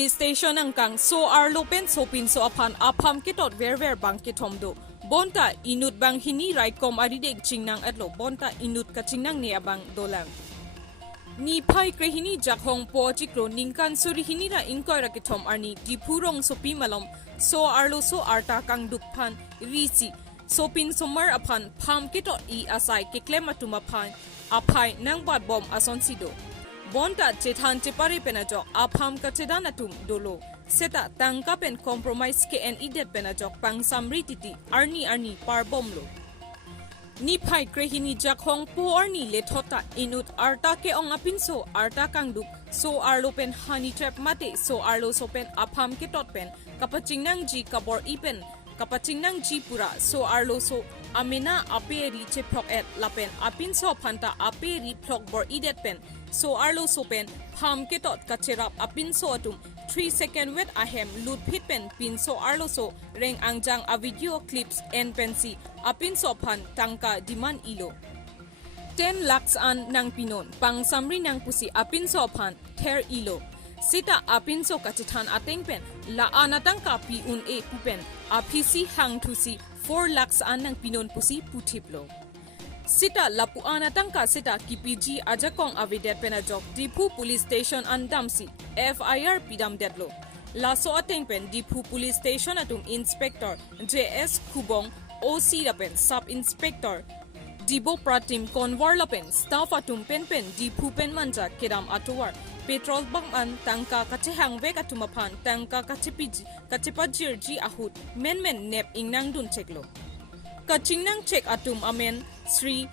police station ang kang so arlopen so pin so apan apham kitot ver bang kitomdo bonta inut bang hini right kom arideg chingnang atlo bonta inut ka chingnang ni abang dolang ni pai krehini jakhong po chikro ningkan suri hini ra inkoy ra kitom arni dipurong so pi malom so arlo so arta kang dukphan risi so pin somar apan pham kitot I asai kiklema tumapan apai nang bat bom ason sido bonta chethan chepare penajok apham ka chedanatum dolo seta tangka pen compromise ke en idet penajok pang samri titi arni par bomlo ni phai krehini jakhong po arni lethota inut arta ke ong apinso arta kangduk so arlo pen honey trap mate so arlo so pen apham ke tot pen kapachingnang ji kabor ipen kapachingnang ji pura so arlo so amena aperi che phok et lapen apin so phanta aperi phok bor idet pen so arlo so pen pham ke tot kachirap apin so atum 3 second wet ahem lut phit pen pin so arlo so reng angjang a video clips en pensi apin so phan tangka diman ilo 10 lakhs an nang pinon pang samri nang pusi apin so phan ther ilo sita apin so kachithan ateng pen la anatang ka pi un e pupen apisi hang thusi 4 lakhs an nang pinon pusi putiplo sita lapu anatang ka sita kipg ajakong avidet penajok dipu police station andamsi FIR pidam dedlo laso ateng pen dipu police station atung inspector JS Kubong OC lapen sub inspector Dibo Pratim Konwar lapen staff atum pen dipu pen manja kedam atuwar petrol bangman tangka kachehang vek atumapan tangka kachipajir ji ahut men nep ingnang dun cheklo kachingnang chek atum amen Sri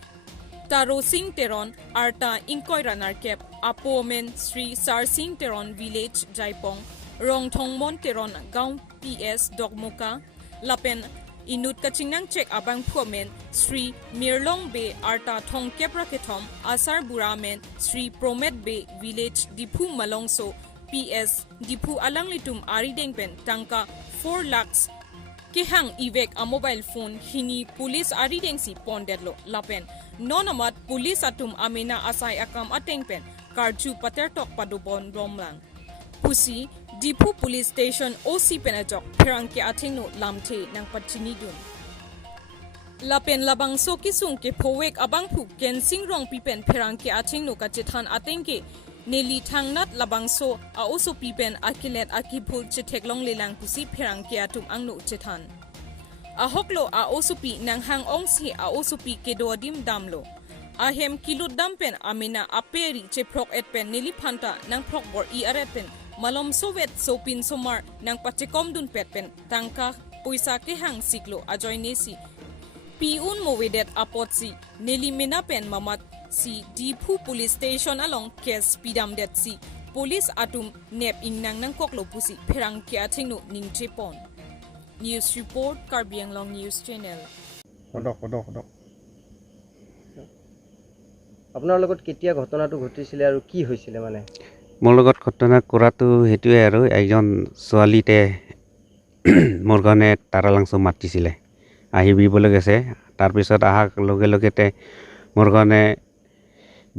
Taro Singh Teron Arta Inkoy Ranarkep Apo men Sri Sar Singh Teron Village Jaipong Rong Thongmon Teron Gaon PS Dogmuka Lapen Inut kachingnang chek abang phuamen Sri Mirlong Be Arta Thongkep Rakethom Asar Buramen Sri Promet Be Village Dipu Malongso PS Dipu Alanglitum Aridengpen Tangka 4 lakhs Kehang Ivek a mobile phone hini police aridengsi pondedlo lapen nonamat police atum amena asai akam atengpen karju patertok padubon romlang pusi dipu police station OC penajok perangke athingno lamthe nang pachinidun lapen labang so kisung ke phowek abangphu kensing rong pipen perangke athingno kachethan atengke Neli Tangnat Labangso a also pipen akilet akipul cheteklong lelang pusi perang kiatum angno chetan. A hoklo a also pi nang hang ongsi a also pi kedoadim damlo. A hem kilot dampen amina aperi cheprok etpen nili panta nang prokbor I aretpen malom sowet sopin somar nang pachekom dun petpen tangka puisa ke hang siklo ajoy nesi. Piun mowedet apotsi neli menapen mamat si Dipu Police Station along kes pidam det si police atum nep ingnang nang koklo pusi perang ke athingno ning chepon news report Karbi Anglong news channel kodok আপোনাৰ লগত কেতিয়া ঘটনাটো ঘটিছিল আৰু কি হৈছিল মানে মোৰ লগত ঘটনা কৰাটো হেতুৱে আৰু একজন ছোৱালীতে মোৰ কাৰণে তাৰালাংছ মাতিছিলে আহিবি বুলি কৈছে তাৰ পিছত আহাৰ লগে মোৰ কাৰণে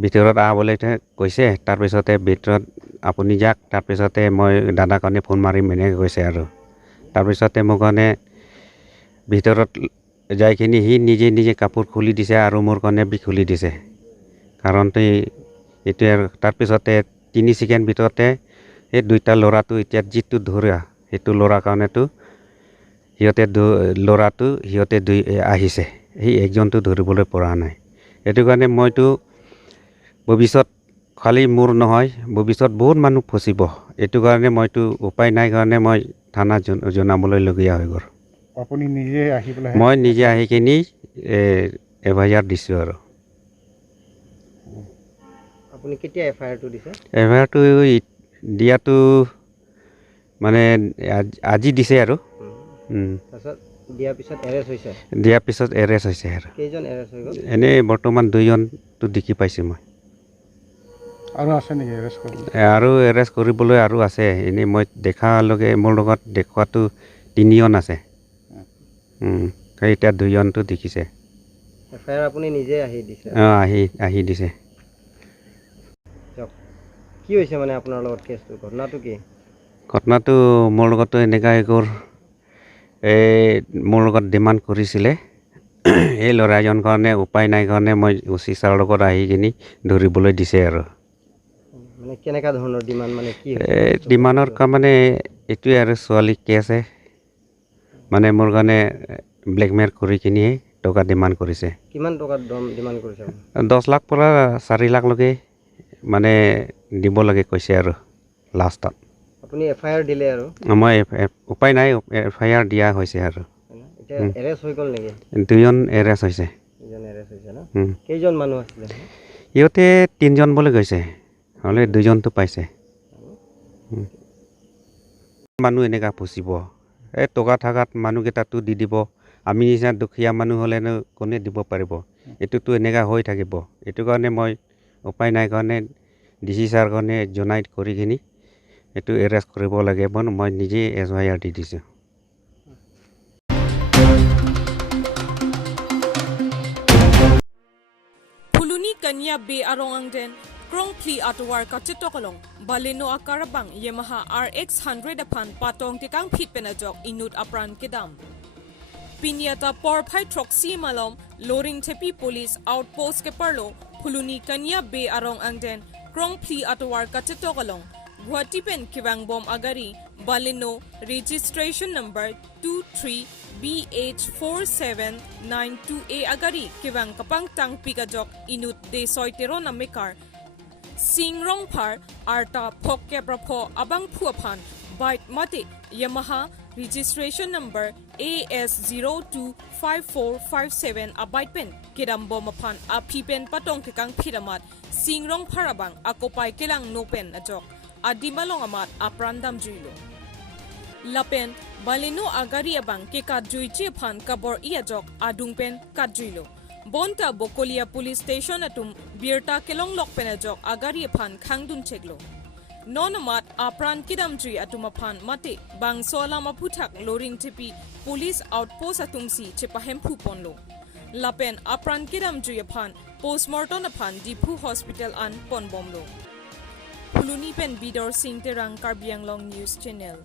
ভিতৰত আহবলৈ কৈছে তাৰ পিছতে ভিতৰত আপুনি যাক তাৰ পিছতে মই দাদা কাৰণে ফোন মাৰি মেনে কৈছে আৰু তাৰ পিছতে মোৰ কাৰণে ভিতৰত যাইখিনি সি নিজে কাপোৰ খুলি দিছে আৰু মোৰ কাৰণে বি খুলি দিছে কাৰণতে এটো তাৰ পিছতে 3 সেকেন্ড ভিতৰতে এই দুইটা লৰাটো এতিয়া জিতটো ধৰা হেতু লৰা কাৰণেটো হিয়তে দুই আহিছে এই একজনটো ধৰিবলৈ পৰা নাই এটো কাৰণে মইটো ভৱিষ্যত খালি মোৰ নহয় ভৱিষ্যত বহুত মানুহ ফচিব এটো কাৰণে মইটো উপায় নাই কাৰণে মই থানা জনাবলৈ লগিয়া হৈ গৰ আপুনি নিজে আহি বলে মই নিজে আহি কিনি এফআইআৰ দিছো আৰু আপুনি কেতিয়া এফআইআৰ টো দিছে এফআইআৰ টো দিয়াটো মানে আজি দিছে আৰু তাৰছত দিয়াৰ পিছত এৰেষ্ট হৈছে আৰু কেইজন এৰেষ্ট হৈ গ'ল এনে বৰ্তমান দুইজন তো দেখি পাইছে মই আৰু আছে নেকি এৰেষ্ট কৰিবলৈ আৰু এৰেষ্ট কৰিবলৈ আৰু আছে এনে মই দেখা লগে মোৰ লগত দেখুৱাটো 3 জন আছে এতিয়া 2 জনটো দেখিছে এফআইআৰ আপুনি নিজে আহি দিছে আহি দিছে কি হৈছে মানে আপোনাৰ লগত কেছটো ঘটনাটো কি ঘটনাটো মোৰ লগতো এনেকুৱা এঘৰ মোৰ লগত ডিমাণ্ড কৰিছিলে এই ল'ৰাজন কাৰণে উপায় নাই কাৰণে মই উচি ছাৰৰ লগত আহি কিনি ধৰিবলৈ দিছে আৰু মানে কেনেকা ধৰণৰ ডিমাণ্ড মানে কি ডিমাণ্ডৰ মানে এইটোৱে আৰু ছোৱালী কেছে মানে মোৰ কাৰণে ব্লেকমেইল কৰি কিনিয়ে টকা ডিমাণ্ড কৰিছে কিমান টকা ডিমাণ্ড কৰিছে 10 লাখ পৰা 4 লাখলৈকে মানে দিব লাগে কৈছে আৰু লাষ্টত আপুনি এফআইআৰ দিলে আৰু মই উপায় নাই এফআইআৰ দিয়া হৈছে আৰু এতিয়া এৰেষ্ট হৈ গ'ল নেকি দুজন এৰেষ্ট হৈছে দুজন এৰেষ্ট হৈছে ন কেইজন মানুহ আছিলে ইহঁতে 3জন বুলি কৈছে হ'লে 2জনটো পাইছে মানুহ এনেকা ফচিব এই টকা থাকাত মানুহকেইটাতো দি দিব আমি নিচিনা দুখীয়া মানুহ হ'লেনো কোনে দিব পাৰিব এইটোতো এনেকা হৈ থাকিব এইটো কাৰণে মই উপায় নাই কাৰণে ডিচি ছাৰ কাৰণে জনাই কৰি কিনি এইটো এৰেষ্ট কৰিব লাগে মই নিজে এফআইআৰ দি দিছোঁ Puluni kanya be arong ang den krong pli atwar ka chitokolong baleno akarabang Yamaha RX 100 apan patong tikang phit penajok inut apran kedam Pinyata por phai troxy malom loring tepi police outpost ke parlo Puluni kanya be arong ang den krong pli atwar ka chitokolong Guwahati pen kiwang bom agari baleno registration number 23BH4792A agari kiwang kapang tang pikajok inut de soitero na mekar singrong par arta phokke prapho abang phuaphan bite mate Yamaha registration number AS025457 abite pen kiram bom aphan aphi pen patong kekang phiramat singrong pharabang akopai kelang no pen ajok Adimalong amat aprandam juilo. Lapen baleno agari abang ke kadjuiche phan kabor iajok adungpen kadjuilo. Bonta Bokolia police station atum birta kelong lokpen ajok agari phan khangdun cheglo. Non amat apran kidam jui atum phan mate bang sola maputhak loring tipi police outpost atumsi chepahem phu ponlo. Lapen apran kidam jui phan postmortem aphan Dipu hospital an ponbomlo. Puluni pen Bidor Singh Terang Karbi Anglong News Channel